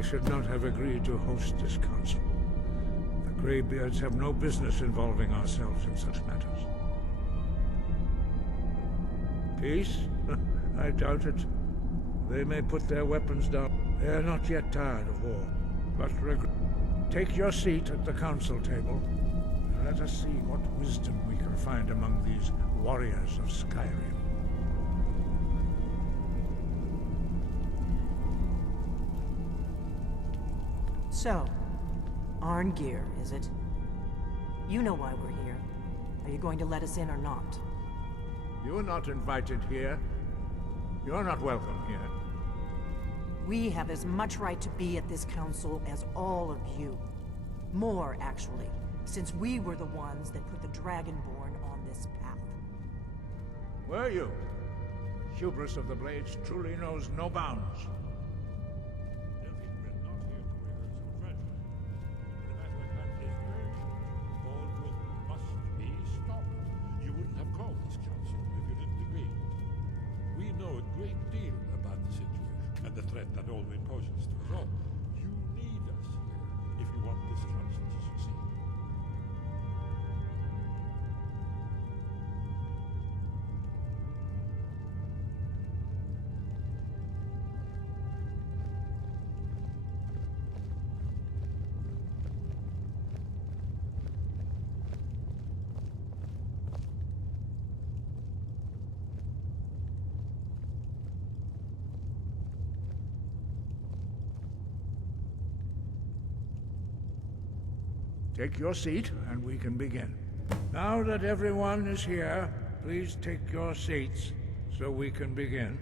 I should not have agreed to host this council. The Greybeards have no business involving ourselves in such matters. Peace? I doubt it. They may put their weapons down. They are not yet tired of war. But take your seat at the council table, and let us see what wisdom we can find among these warriors of Skyrim. So, Arngeir, is it? You know why we're here. Are you going to let us in or not? You're not invited here. You're not welcome here. We have as much right to be at this council as all of you. More, actually, since we were the ones that put the Dragonborn on this path. Were you? Hubris of the Blades truly knows no bounds. That always poses to us all. You need us here if you want this council to succeed. Take your seat, and we can begin. Now that everyone is here, please take your seats, so we can begin.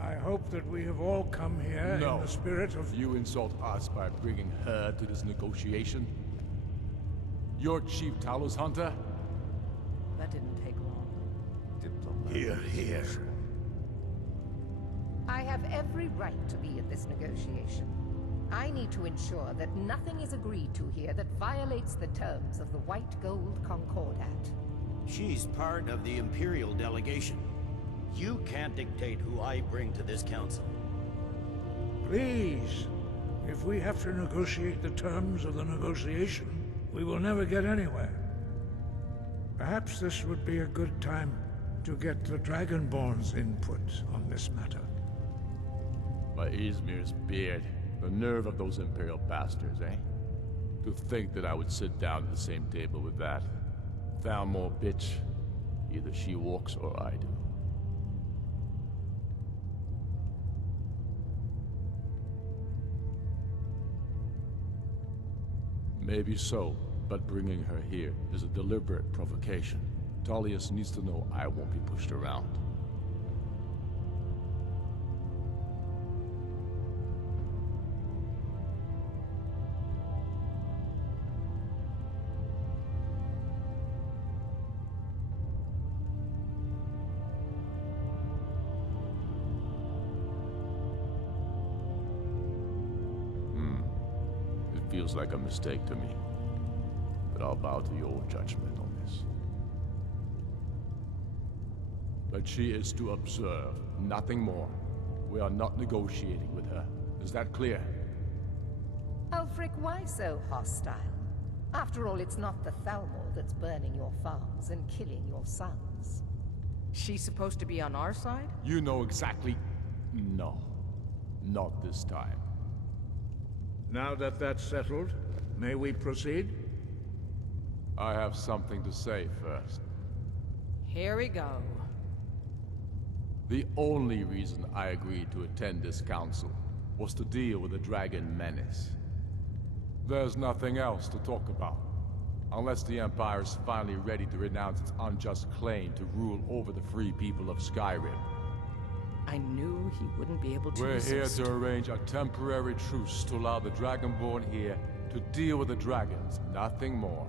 I hope that we have all come here in the spirit of... You insult us by bringing her to this negotiation? You're Chief Talos Hunter? That didn't take long. Here, here. I have every right to be at this negotiation. I need to ensure that nothing is agreed to here that violates the terms of the White Gold Concordat. She's part of the Imperial delegation. You can't dictate who I bring to this council. Please, if we have to negotiate the terms of the negotiation, we will never get anywhere. Perhaps this would be a good time to get the Dragonborn's input on this matter. By Izmir's beard, the nerve of those Imperial bastards, eh? To think that I would sit down at the same table with that. Thalmor bitch. Either she walks or I do. Maybe so, but bringing her here is a deliberate provocation. Tullius needs to know I won't be pushed around. Feels like a mistake to me, but I'll bow to your judgment on this. But she is to observe, nothing more. We are not negotiating with her. Is that clear? Ulfric, why so hostile? After all, it's not the Thalmor that's burning your farms and killing your sons. She's supposed to be on our side? You know exactly... No. Not this time. Now that that's settled, may we proceed? I have something to say first. Here we go. The only reason I agreed to attend this council was to deal with the dragon menace. There's nothing else to talk about, unless the Empire is finally ready to renounce its unjust claim to rule over the free people of Skyrim. I knew he wouldn't be able to resist. We're here to arrange a temporary truce to allow the Dragonborn here to deal with the dragons, nothing more.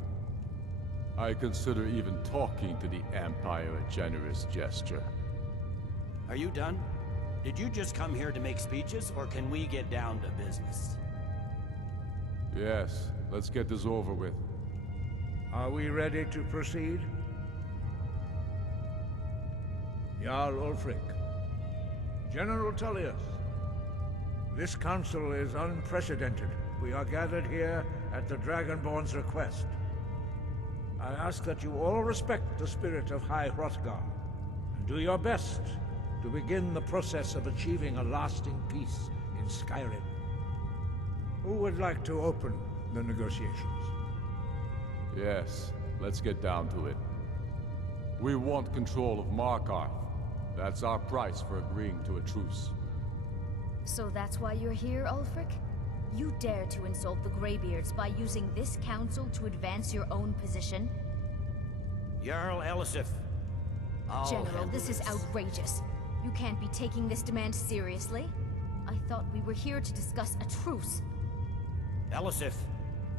I consider even talking to the Empire a generous gesture. Are you done? Did you just come here to make speeches, or can we get down to business? Yes, let's get this over with. Are we ready to proceed? Jarl Ulfric, General Tullius, this council is unprecedented. We are gathered here at the Dragonborn's request. I ask that you all respect the spirit of High Hrothgar, and do your best to begin the process of achieving a lasting peace in Skyrim. Who would like to open the negotiations? Yes, let's get down to it. We want control of Markarth. That's our price for agreeing to a truce. So that's why you're here, Ulfric? You dare to insult the Greybeards by using this council to advance your own position? Jarl Elisif. General, this is outrageous. You can't be taking this demand seriously. I thought we were here to discuss a truce. Elisif,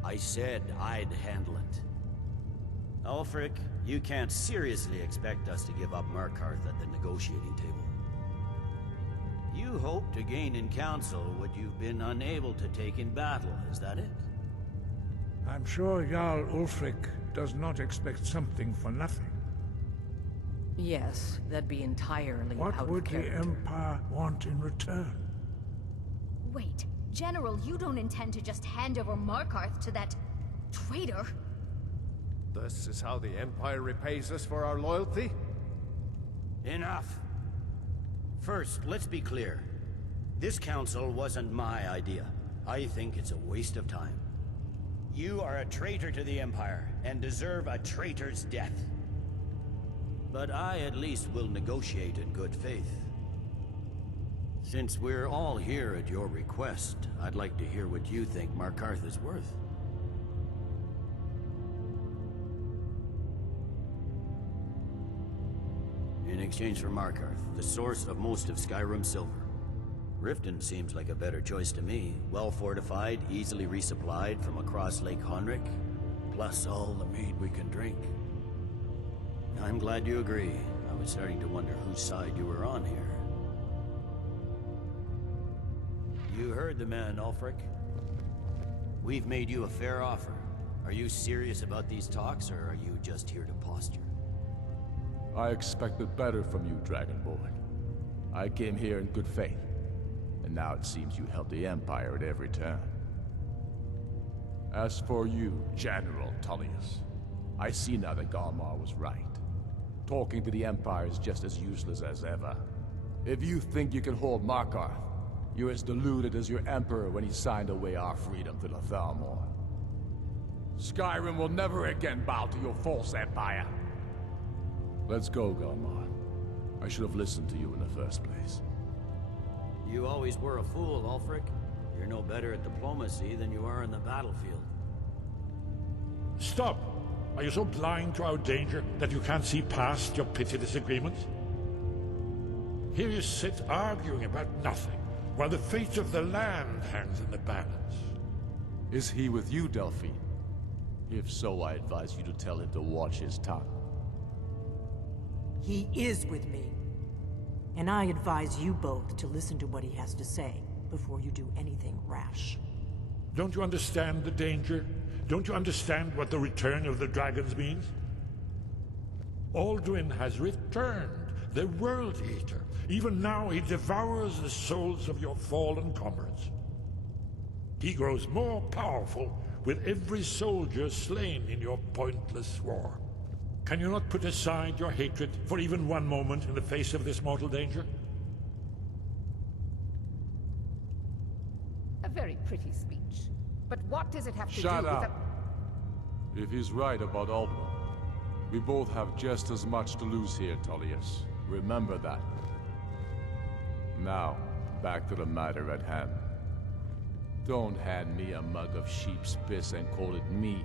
I said I'd handle it. Ulfric, you can't seriously expect us to give up Markarth at the negotiating table. You hoped to gain in council what you've been unable to take in battle, is that it? I'm sure Jarl Ulfric does not expect something for nothing. Yes, that'd be entirely What out would of the character. Empire want in return? Wait, General, you don't intend to just hand over Markarth to that traitor? This is how the Empire repays us for our loyalty? Enough. First, let's be clear. This council wasn't my idea. I think it's a waste of time. You are a traitor to the Empire, and deserve a traitor's death. But I at least will negotiate in good faith. Since we're all here at your request, I'd like to hear what you think Markarth is worth. In exchange for Markarth, the source of most of Skyrim's silver. Riften seems like a better choice to me. Well fortified, easily resupplied from across Lake Honric, plus all the mead we can drink. I'm glad you agree. I was starting to wonder whose side you were on here. You heard the man, Ulfric. We've made you a fair offer. Are you serious about these talks, or are you just here to posture? I expected better from you, Dragonborn. I came here in good faith, and now it seems you help the Empire at every turn. As for you, General Tullius, I see now that Galmar was right. Talking to the Empire is just as useless as ever. If you think you can hold Markarth, you're as deluded as your Emperor when he signed away our freedom to the Thalmor. Skyrim will never again bow to your false empire. Let's go, Galmar. I should have listened to you in the first place. You always were a fool, Ulfric. You're no better at diplomacy than you are in the battlefield. Stop! Are you so blind to our danger that you can't see past your petty disagreements? Here you sit arguing about nothing, while the fate of the land hangs in the balance. Is he with you, Delphine? If so, I advise you to tell him to watch his tongue. He is with me. And I advise you both to listen to what he has to say before you do anything rash. Don't you understand the danger? Don't you understand what the return of the dragons means? Alduin has returned, the World Eater. Even now he devours the souls of your fallen comrades. He grows more powerful with every soldier slain in your pointless war. Can you not put aside your hatred for even one moment in the face of this mortal danger? A very pretty speech. But what does it have to Shut do up. with the... If he's right about Alduin, we both have just as much to lose here, Tullius. Remember that. Now, back to the matter at hand. Don't hand me a mug of sheep's piss and call it mead.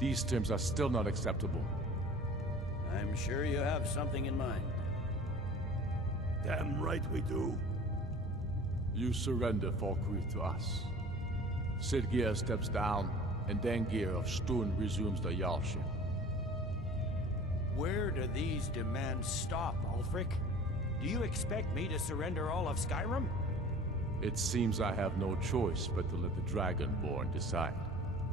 These terms are still not acceptable. I'm sure you have something in mind. Damn right we do. You surrender Falkreath to us. Sidgeir steps down, and Dengir of Stun resumes the Jarlship. Where do these demands stop, Ulfric? Do you expect me to surrender all of Skyrim? It seems I have no choice but to let the Dragonborn decide,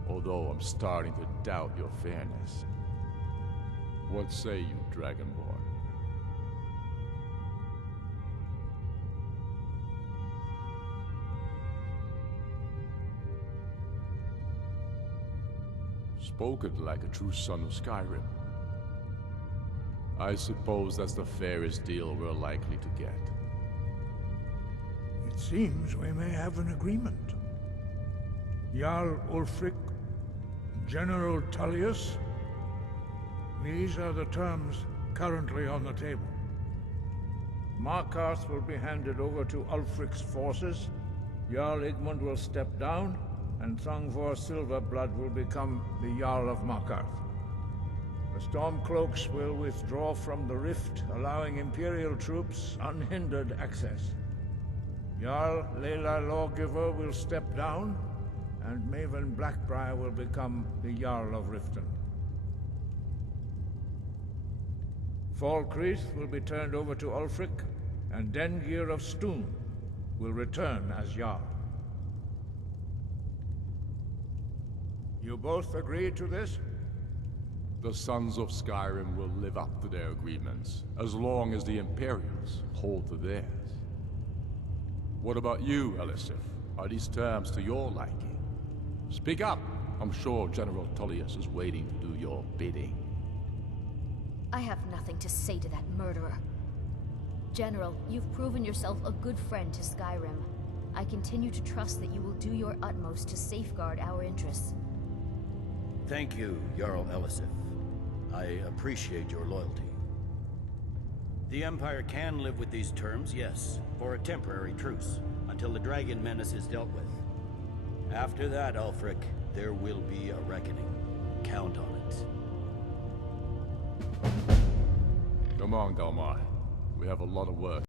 although I'm starting to doubt your fairness. What say you, Dragonborn? Spoken like a true son of Skyrim. I suppose that's the fairest deal we're likely to get. It seems we may have an agreement. Jarl Ulfric, General Tullius. These are the terms currently on the table. Markarth will be handed over to Ulfric's forces, Jarl Igmund will step down, and Thongvor Silverblood will become the Jarl of Markarth. The Stormcloaks will withdraw from the rift, allowing Imperial troops unhindered access. Jarl Leila Lawgiver will step down, and Maven Blackbriar will become the Jarl of Riften. Falkreath will be turned over to Ulfric, and Dengir of Stoon will return as Jarl. You both agree to this? The Sons of Skyrim will live up to their agreements, as long as the Imperials hold to theirs. What about you, Elisif? Are these terms to your liking? Speak up! I'm sure General Tullius is waiting to do your bidding. I have nothing to say to that murderer. General, you've proven yourself a good friend to Skyrim. I continue to trust that you will do your utmost to safeguard our interests. Thank you, Jarl Elisif. I appreciate your loyalty. The Empire can live with these terms, yes, for a temporary truce, until the Dragon Menace is dealt with. After that, Ulfric, there will be a reckoning. Count on it. Come on, Delmar. We have a lot of work.